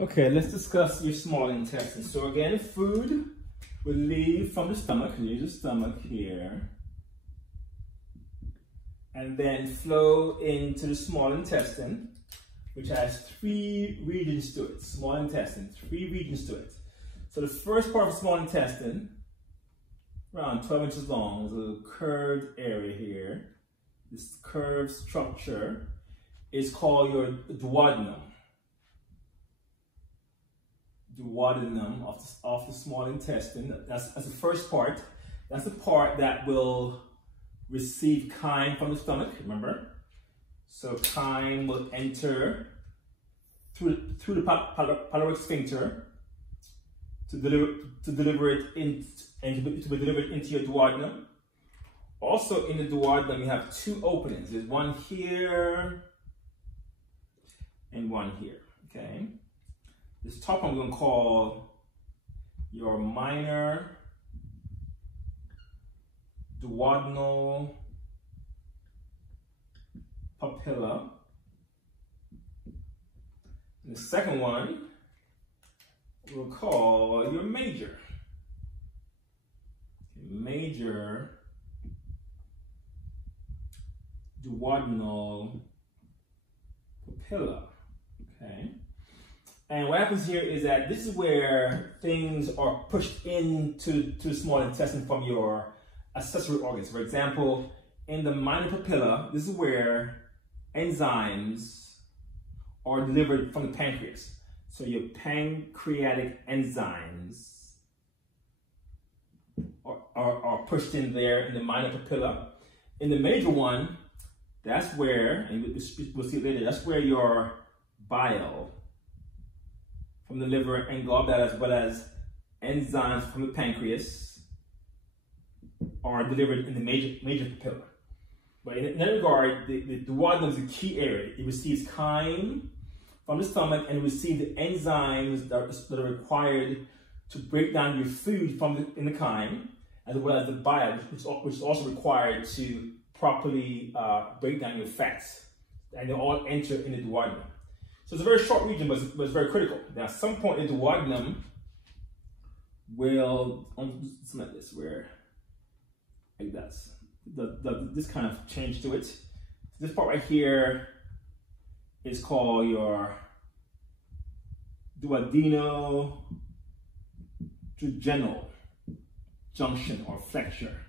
Okay, let's discuss your small intestine. So again, food will leave from the stomach. Here's the stomach here. And then flow into the small intestine, which has 3 regions to it. Small intestine, 3 regions to it. So the first part of the small intestine, around 12 inches long, is a little curved area here. This curved structure is called your duodenum. Duodenum of the small intestine. That's the first part. That's the part that will receive chyme from the stomach, remember? So chyme will enter through the pyloric sphincter to deliver it into your duodenum. Also in the duodenum you have 2 openings. There's one here and one here, okay? This top one we're going to call your minor duodenal papilla. And the second one we'll call your major duodenal papilla, okay? And what happens here is that this is where things are pushed into the small intestine from your accessory organs. For example, in the minor papilla, this is where enzymes are delivered from the pancreas. So your pancreatic enzymes are pushed in there in the minor papilla. In the major one, that's where, and we'll see it later, that's where your bile from the liver and gallbladder, as well as enzymes from the pancreas, are delivered in the major papilla. But in that regard, the duodenum is a key area. It receives chyme from the stomach and it receives the enzymes that are required to break down your food in the chyme, as well as the bile, which is also required to properly break down your fats. And they all enter in the duodenum. So it's a very short region, but it's very critical. Now, at some point, the duodenum will, something like this, where, like that's, this kind of change to it. This part right here is called your duodenal junction or flexure.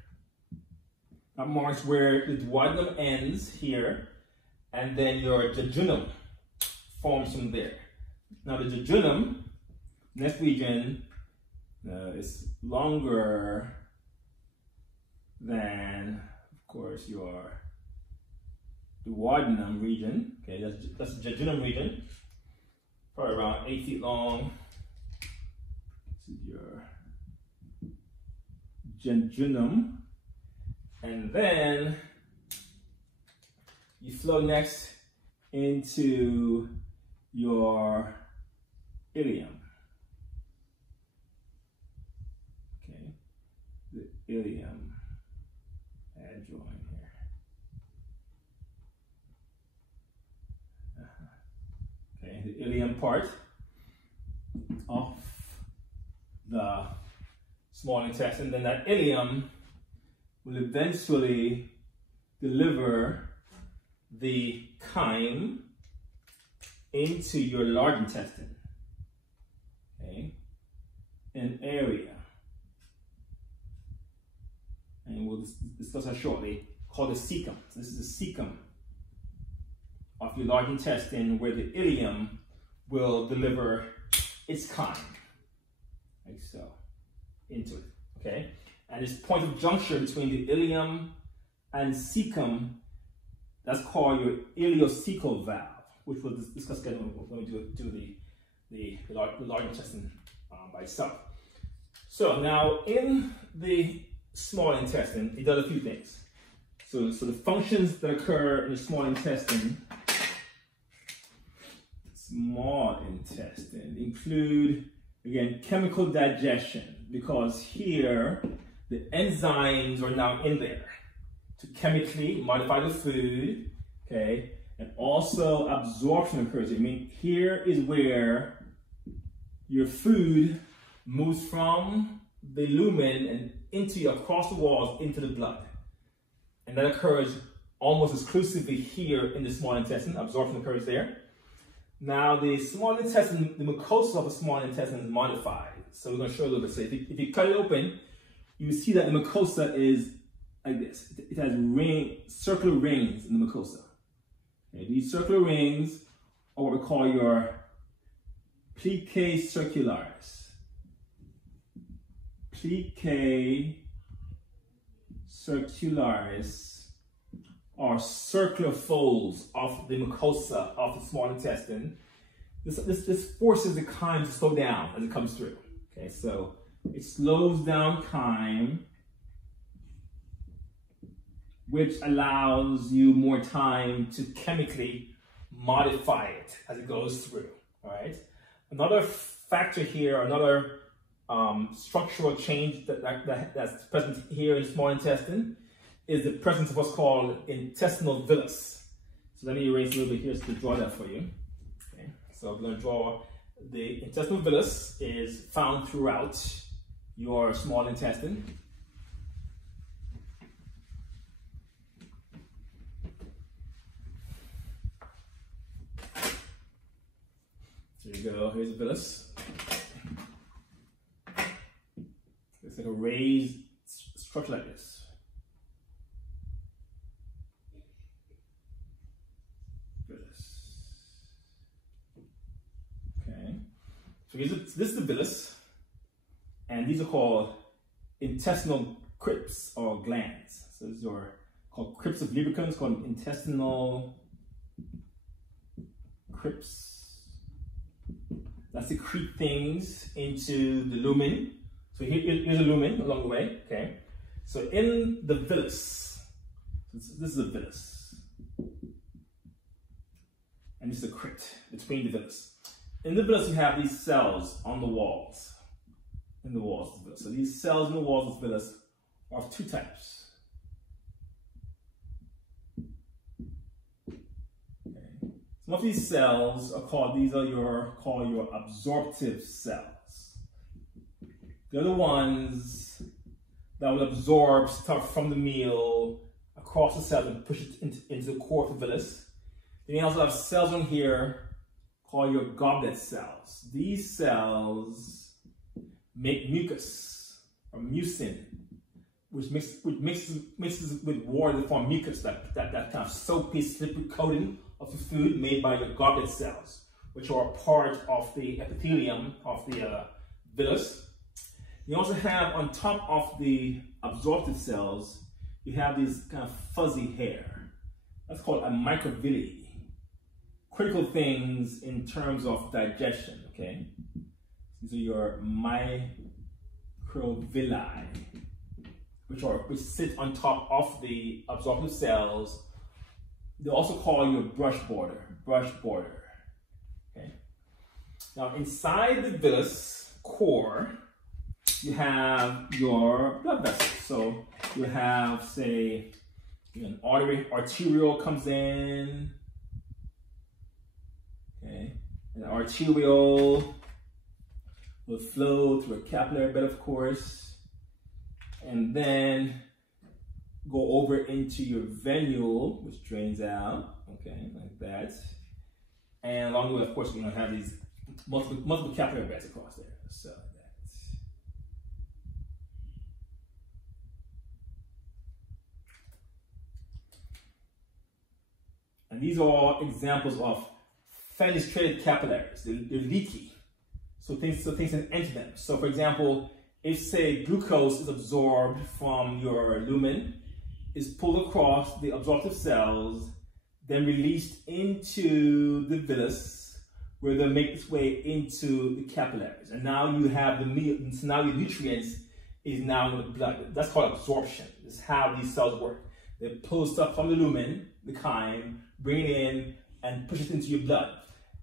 That marks where the duodenum ends here, and then your jejunum forms from there. Now the jejunum, next region, is longer than, of course, your duodenum region. Okay, that's the jejunum region, probably around 8 feet long. This is your jejunum, and then you flow next into your ileum. Okay, the ileum, adjoin here. Okay, the ileum part of the small intestine. Then that ileum will eventually deliver the chyme into your large intestine, okay, an area, and we'll discuss that shortly, called the cecum. So this is the cecum of your large intestine, where the ileum will deliver its chyme, like so, into it, okay? And this point of juncture between the ileum and cecum, that's called your ileocecal valve, which we'll discuss again when we do the large intestine by itself. So now in the small intestine, it does a few things. So the functions that occur in the small intestine include, again, chemical digestion, because here the enzymes are now in there to chemically modify the food, okay? And also absorption occurs. I mean, here is where your food moves from the lumen and across the walls into the blood. And that occurs almost exclusively here in the small intestine. Absorption occurs there. Now the small intestine, the mucosa of the small intestine is modified. So we're going to show a little bit. So if you cut it open, you see that the mucosa is like this. It has circular rings in the mucosa. Okay, these circular rings are what we call your plicae circularis. Plicae circularis are circular folds of the mucosa of the small intestine. This forces the chyme to slow down as it comes through. Okay, so it slows down chyme, which allows you more time to chemically modify it as it goes through. All right. Another factor here, another structural change that's present here in the small intestine is the presence of what's called intestinal villus. So let me erase a little bit here to draw that for you. Okay. So I'm going to draw the intestinal villus is found throughout your small intestine. There you go, here's the villus. It's like a raised structure like this. Okay, so this is the villus, and these are called intestinal crypts or glands. So these are called crypts of lubricants, called intestinal crypts that secrete things into the lumen. So here's a lumen along the way, okay? So in the villus, this is a villus, and this is a crypt between the villus. In the villus, you have these cells on the walls, in the walls of the villus. So these cells in the walls of the villus are of two types. Okay. Some of these cells are called, your absorptive cells. They're the ones that will absorb stuff from the meal across the cell and push it into the core of the villus. Then you also have cells on here called your goblet cells. These cells make mucus or mucin, which mixes with water to form mucus, that kind of soapy, slippery coating of the food made by your goblet cells, which are part of the epithelium of the villus. You also have on top of the absorptive cells, you have these kind of fuzzy hair. That's called a microvilli. Critical things in terms of digestion, okay? These are your microvilli, which sit on top of the absorptive cells. They also call your brush border, okay? Now inside the villus core, you have your blood vessels. So you have, say, an arterial comes in, okay? An arterial will flow through a capillary bed, of course, and then go over into your venule, which drains out, okay, like that. And along the way, of course, you're gonna have these multiple capillary beds across there. So and these are all examples of fenestrated capillaries. They're leaky, so things can enter them. So for example, if say glucose is absorbed from your lumen, is pulled across the absorptive cells, then released into the villus, where they'll make its way into the capillaries. And now you have the meal, so now your nutrients is now in the blood. That's called absorption. This is how these cells work. They pull stuff from the lumen, the chyme, bring it in, and push it into your blood.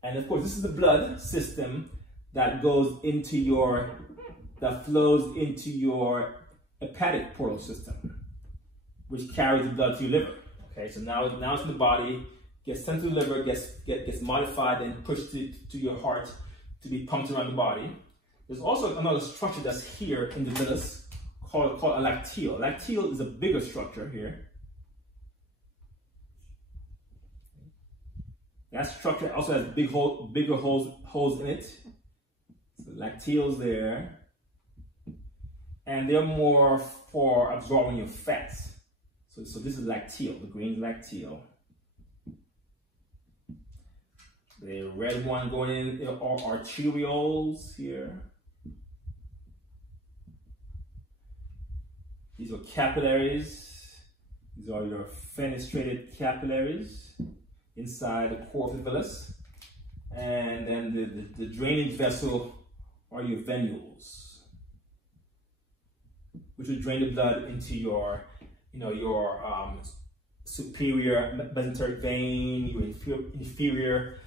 And of course, this is the blood system that goes into that flows into your hepatic portal system, which carries the blood to your liver. Okay, so now it's in the body, gets sent to the liver, gets modified, and pushed to your heart to be pumped around the body. There's also another structure that's here in the villus called a lacteal. Lacteal is a bigger structure here. That structure also has bigger holes in it. So lacteals there. And they're more for absorbing your fats. So this is lacteal, the green lacteal. The red one going in are arterioles here. These are capillaries. These are your fenestrated capillaries inside the core of the villus. And then the drainage vessel are your venules, which will drain the blood into your, superior mesenteric vein, your inferior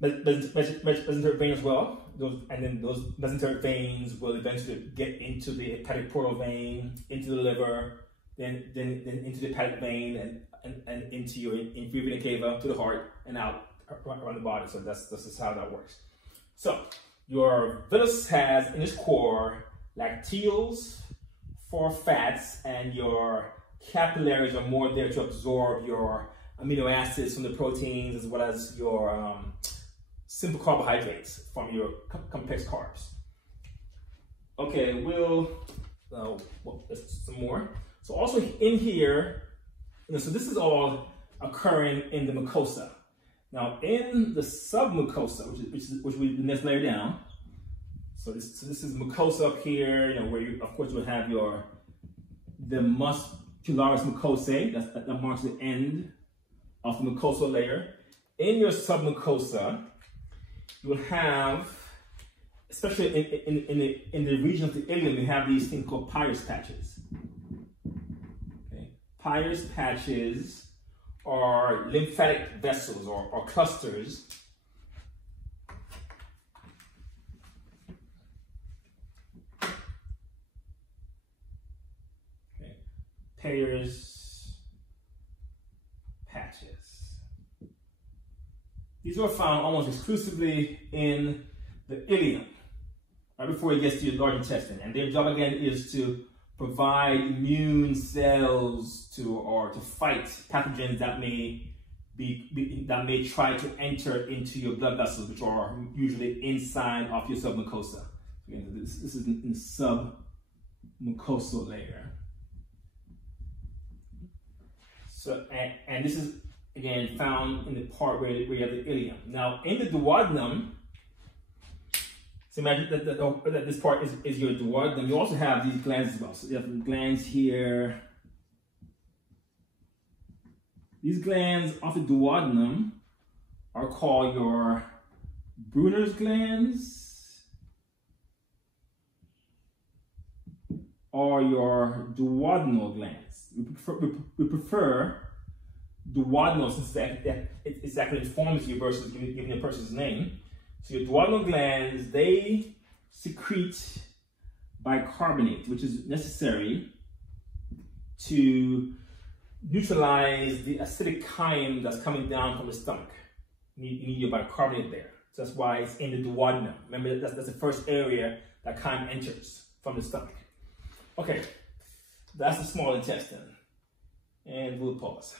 mesenteric vein as well. And then those mesenteric veins will eventually get into the hepatic portal vein, into the liver, then into the hepatic vein, and into your inferior vena cava, to the heart, and out around the body. So that's just how that works. So your villus has in its core lacteals for fats, and your capillaries are more there to absorb your amino acids from the proteins, as well as your simple carbohydrates from your complex carbs. Okay, let's some more. So also in here, so this is all occurring in the mucosa. Now in the submucosa, which we the next layer down. So this is mucosa up here, where you, of course, you will have the muscularis mucosae. That marks the end of the mucosal layer. In your submucosa, you will have, especially in the region of the ileum, you have these things called Peyer's patches. Okay. Peyer's patches are lymphatic vessels or clusters Peyer's patches. These are found almost exclusively in the ileum, right before it gets to your large intestine. And their job again is to provide immune cells to fight pathogens that may try to enter into your blood vessels, which are usually inside of your submucosa. Again, this is in the submucosal layer. So, and this is again found in the part where you have the ileum. Now, in the duodenum, so imagine that this part is your duodenum. You also have these glands as well. So you have glands here. These glands of the duodenum are called your Brunner's glands or your duodenal glands. We prefer duodenal, since it actually informs you versus giving a person's name. So your duodenal glands, they secrete bicarbonate, which is necessary to neutralize the acidic chyme that's coming down from the stomach. You need your bicarbonate there. So that's why it's in the duodenum. Remember, that's the first area that chyme enters from the stomach. Okay, that's the small intestine. And we'll pause.